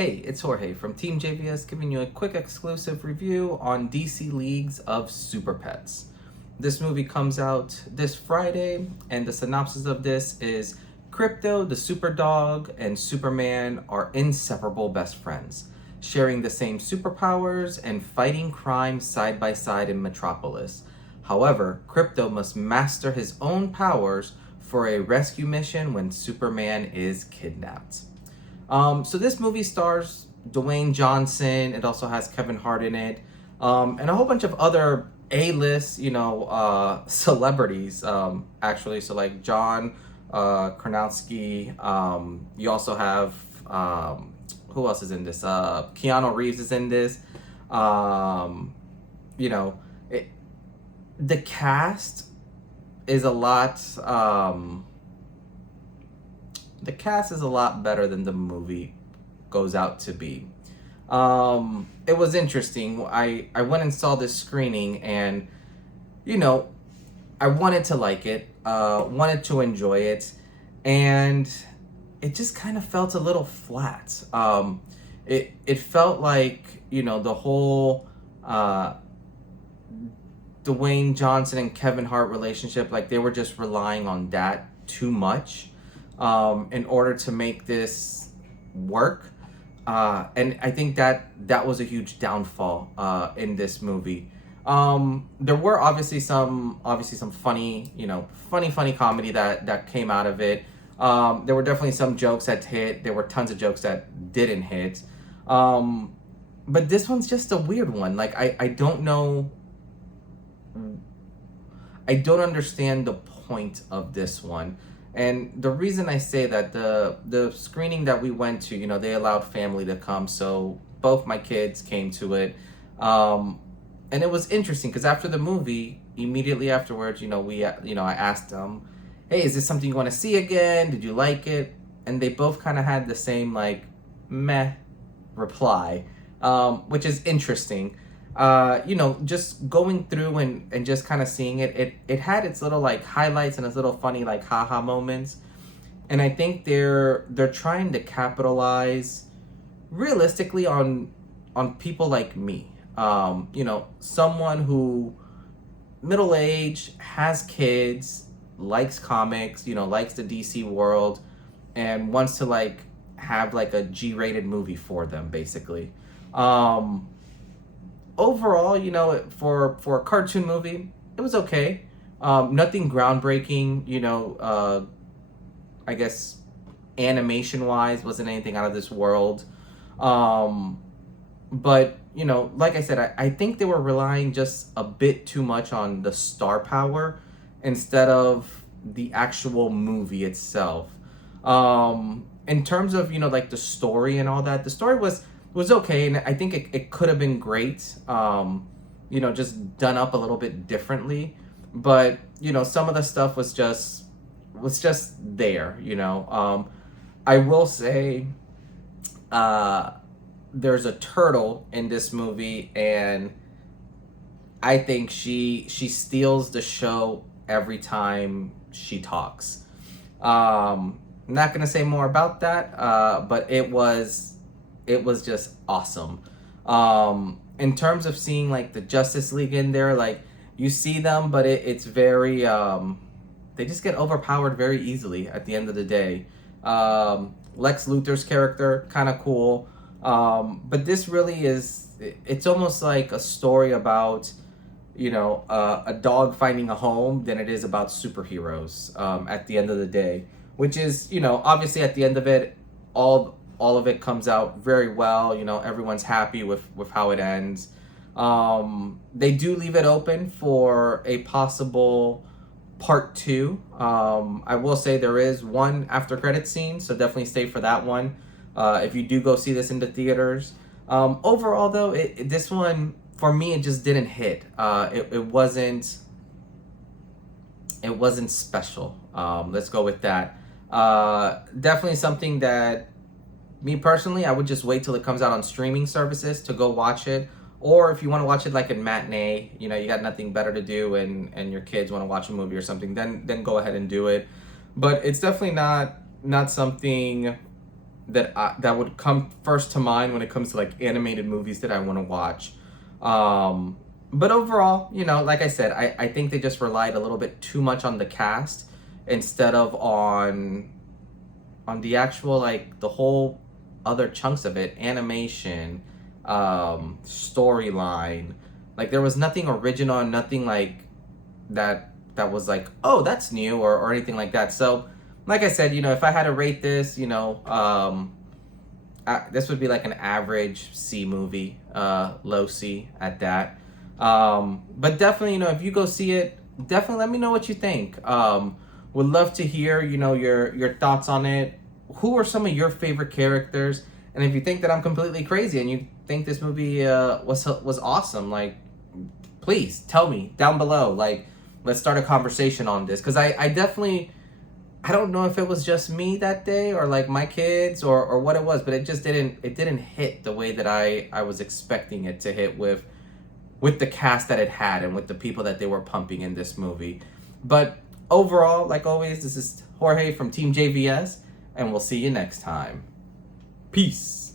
Hey, it's Jorge from TeamJVS giving you a quick exclusive review on DC Leagues of Super Pets. This movie comes out this Friday, and the synopsis of this is Krypto, the super dog, and Superman are inseparable best friends, sharing the same superpowers and fighting crime side by side in Metropolis. However, Krypto must master his own powers for a rescue mission when Superman is kidnapped. So this movie stars Dwayne Johnson. It also has Kevin Hart in it, and a whole bunch of other A-list, celebrities. Actually, so like John Krasinski. You also have who else is in this? Keanu Reeves is in this. The cast is a lot. The cast is a lot better than the movie goes out to be. It was interesting. I went and saw this screening, and I wanted to like it, wanted to enjoy it, and it just kind of felt a little flat. It felt like the whole Dwayne Johnson and Kevin Hart relationship, like they were just relying on that too much in order to make this work, and I think that was a huge downfall in this movie. There were obviously some funny funny comedy that came out of it. There were definitely some jokes that hit. There were tons of jokes that didn't hit. But this one's just a weird one. Like I don't know. I don't understand the point of this one. And the reason I say that, the screening that we went to, they allowed family to come, so both my kids came to it. And it was interesting because after the movie, immediately afterwards, I asked them, "Hey, is this something you want to see again? Did you like it?" And they both kind of had the same like meh reply, which is interesting. Just going through and just kind of seeing it had its little like highlights and its little funny like haha moments. And I think they're trying to capitalize realistically on people like me. Someone who middle age, has kids, likes comics, likes the DC world, and wants to like have like a G-rated movie for them, basically. Overall, for a cartoon movie, it was okay. Nothing groundbreaking, I guess animation-wise, wasn't anything out of this world. But, like I said, I think they were relying just a bit too much on the star power instead of the actual movie itself. In terms of, like the story and all that, the story was okay, and I think it could have been great, just done up a little bit differently. But some of the stuff was just there. I will say, there's a turtle in this movie, and I think she steals the show every time she talks. I'm not gonna say more about that, but it was just awesome. In terms of seeing like the Justice League in there, like you see them, but it's very they just get overpowered very easily at the end of the day. Lex Luthor's character, kind of cool, but this really it's almost like a story about a dog finding a home than it is about superheroes at the end of the day, which is obviously at the end of it, all of it comes out very well. Everyone's happy with how it ends. They do leave it open for a possible part 2. I will say there is one after credit scene, so definitely stay for that one if you do go see this in the theaters. Overall, though, this one for me, it just didn't hit. It wasn't special. Let's go with that. Definitely something that, me personally, I would just wait till it comes out on streaming services to go watch it. Or if you want to watch it like in matinee, you got nothing better to do and your kids want to watch a movie or something, then go ahead and do it. But it's definitely not something that would come first to mind when it comes to like animated movies that I want to watch. But overall, you know, like I said, I think they just relied a little bit too much on the cast instead of on the actual, like, the whole other chunks of it, animation, storyline. Like, there was nothing original, nothing like that was like, oh, that's new, or anything like that. So like I said, you know, if I had to rate this, you know, this would be like an average C movie, low C at that. But definitely, you know, if you go see it, definitely let me know what you think. Would love to hear, you know, your thoughts on it. Who are some of your favorite characters? And if you think that I'm completely crazy and you think this movie was awesome, like, please tell me down below. Like, let's start a conversation on this, because I definitely, I don't know if it was just me that day or like my kids or what it was, but it just didn't hit the way that I was expecting it to hit with the cast that it had and with the people that they were pumping in this movie. But overall, like always, this is Jorge from Team JVS, and we'll see you next time. Peace.